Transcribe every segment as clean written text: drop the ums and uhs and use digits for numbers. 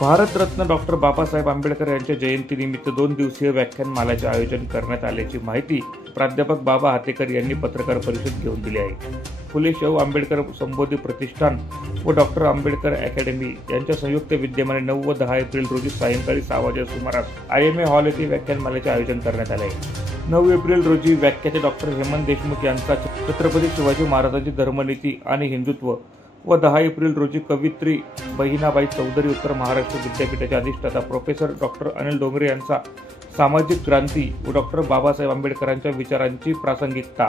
Bharat Ratna doctor Babasaheb Ambedkar यांच्या जयंतीनिमित्त 2 दिवसीय व्याख्यानमालेचे आयोजन करण्यात आल्याची माहिती प्राध्यापक बाबा हातेकर यांनी पत्रकार परिषद घेऊन दिली आहे। फुले शाहू आंबेडकर संबोधी प्रतिष्ठान व डॉक्टर आंबेडकर अकॅडमी यांच्या संयुक्त विद्यमाने 9 व 10 एप्रिल रोजी सायंकाळी 6 वाजेच्या सुमारास IMA हॉल येथे व्याख्यानमालेचे आयोजन करण्यात आले आहे। 9 एप्रिल रोजी व्याख्याते डॉक्टर हेमंत देशमुख यांचा छत्रपती शिवाजी महाराजांची धर्मनीती आणि हिंदुत्व व 10 एप्रिल रोजी कवयित्री बहिणाबाई चौधरी उत्तर महाराष्ट्र विद्यापीठाचे अधिष्ठाता प्रोफेसर डॉक्टर अनिल डोंगरे यांचा सामाजिक क्रांती व डॉक्टर बाबासाहेब आंबेडकरांच्या विचारांची प्रासंगिकता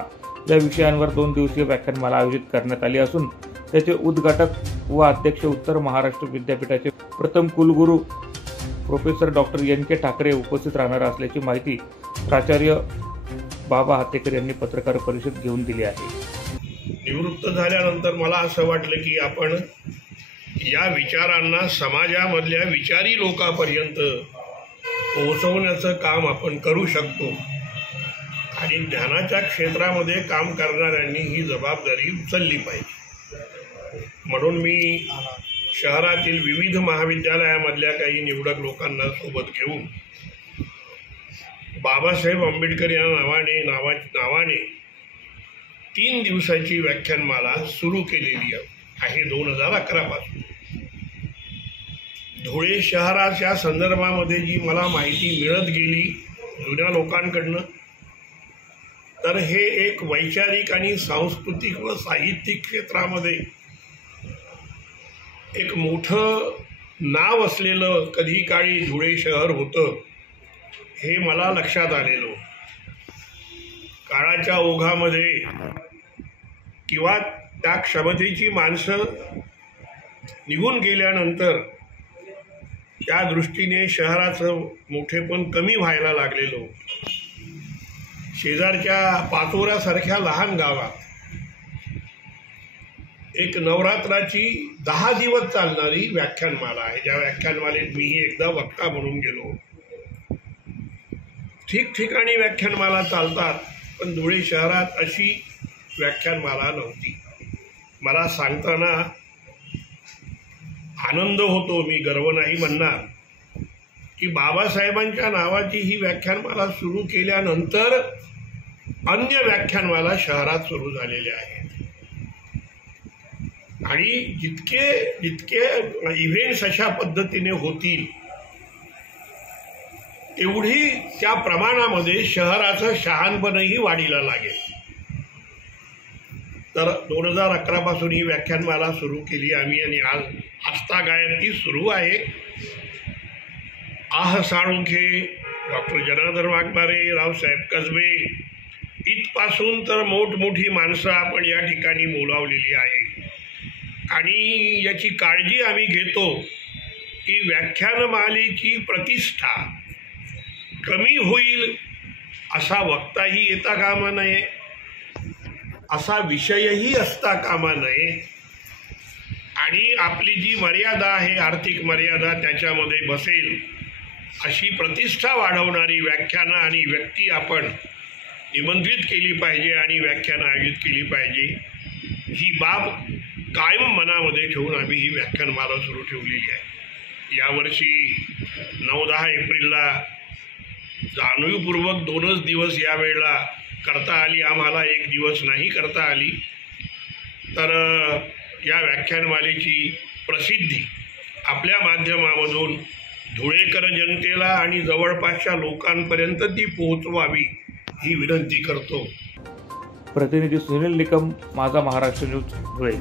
या विषयांवर 2 दिवसीय व्याख्यानमाला आयोजित करण्यात आली असून त्याचे उद्घाटक व अध्यक्ष उत्तर महाराष्ट्र विद्यापीठाचे प्रथम कुलगुरू प्रोफेसर डॉक्टर NK ठाकरे उपस्थित राहणार असल्याची माहिती प्राचार्य बाबा हातेकर यांनी पत्रकार परिषद घेऊन दिली आहे। निवृत्त झाल्यानंतर मला असं वाटलं की आपण या विचारांना समाजामधल्या विचारी लोकांपर्यंत पोहोचवण्याचं काम आपण करू शकतो आणि ज्ञानाच्या क्षेत्रामध्ये काम करणाऱ्यांनी ही जबाबदारी उचलली पाहिजे। म्हणून मी शहरातील विविध महाविद्यालयामधल्या काही निवडक लोकांना सोबत घेऊन बाबासाहेब आंबेडकर या नावाने 3 दिवसाची व्याख्यानमाला सुरू केलेली आहे 2011 पासून। धुळे शहराच्या संदर्भामध्ये जी मला माहिती मिळत गेली जुन्या लोकांकडनं, तर हे एक वैचारिक आणि सांस्कृतिक व साहित्यिक क्षेत्रामध्ये एक मोठं नाव असलेलं कधी काळी धुळे शहर होतं हे मला लक्षात आलेलं। काळाच्या ओघामध्ये किंवा त्या क्षमतेची माणसं निघून गेल्यानंतर त्या दृष्टीने शहराचं मोठेपण कमी व्हायला लागलेलं। शेजारच्या पाचोऱ्यासारख्या लहान गावात एक नवरात्राची 10 दिवस चालणारी व्याख्यानमाला आहे, ज्या व्याख्यानमालेत मीही एकदा वक्ता म्हणून गेलो। ठिकठिकाणी व्याख्यानमाला चालतात, पण धुळे शहरात अशी व्याख्यानमाला नव्हती। मला सांगताना आनंद होतो, मी गर्व नाही म्हणणार, की बाबासाहेबांच्या नावाची ही व्याख्यानमाला सुरू केल्यानंतर अन्य व्याख्यानमाला शहरात सुरू झालेल्या आहेत आणि जितके इव्हेंट्स अशा पद्धतीने होतील तेवढी त्या प्रमाणामध्ये शहराचं शहाणपणही वाढीला लागेल। तर 2011 पासून ही व्याख्यानमाला सुरू केली आम्ही आणि आज आजतागायत ती सुरू आहे। साळुंखे, डॉक्टर जनार्दन वाघमारे, रावसाहेब कसबे इथपासून तर मोठमोठी माणसं आपण या ठिकाणी बोलावलेली आहे आणि याची काळजी आम्ही घेतो की व्याख्यानमालेची प्रतिष्ठा कमी होईल असा वक्ताही येता कामा नये, असा विषयही असता कामा नये आणि आपली जी मर्यादा आहे आर्थिक मर्यादा त्याच्यामध्ये बसेल अशी प्रतिष्ठा वाढवणारी व्याख्यानं आणि व्यक्ती आपण निमंत्रित केली पाहिजे आणि व्याख्यानं आयोजित केली पाहिजे। ही बाब कायम मनामध्ये ठेवून आम्ही ही व्याख्यानमाला सुरू ठेवलेली आहे। यावर्षी 9-10 एप्रिलला जाणीवपूर्वक 2च दिवस यावेळेला करता आली, आम्हाला 1 दिवस नाही करता आली। तर या व्याख्यानमालेची प्रसिद्धी आपल्या माध्यमामधून धुळेकर जनतेला आणि जवळपासच्या लोकांपर्यंत ती पोहोचवावी ही विनंती करतो। प्रतिनिधी सुनील निकम, माझा महाराष्ट्र न्यूज, धुळे।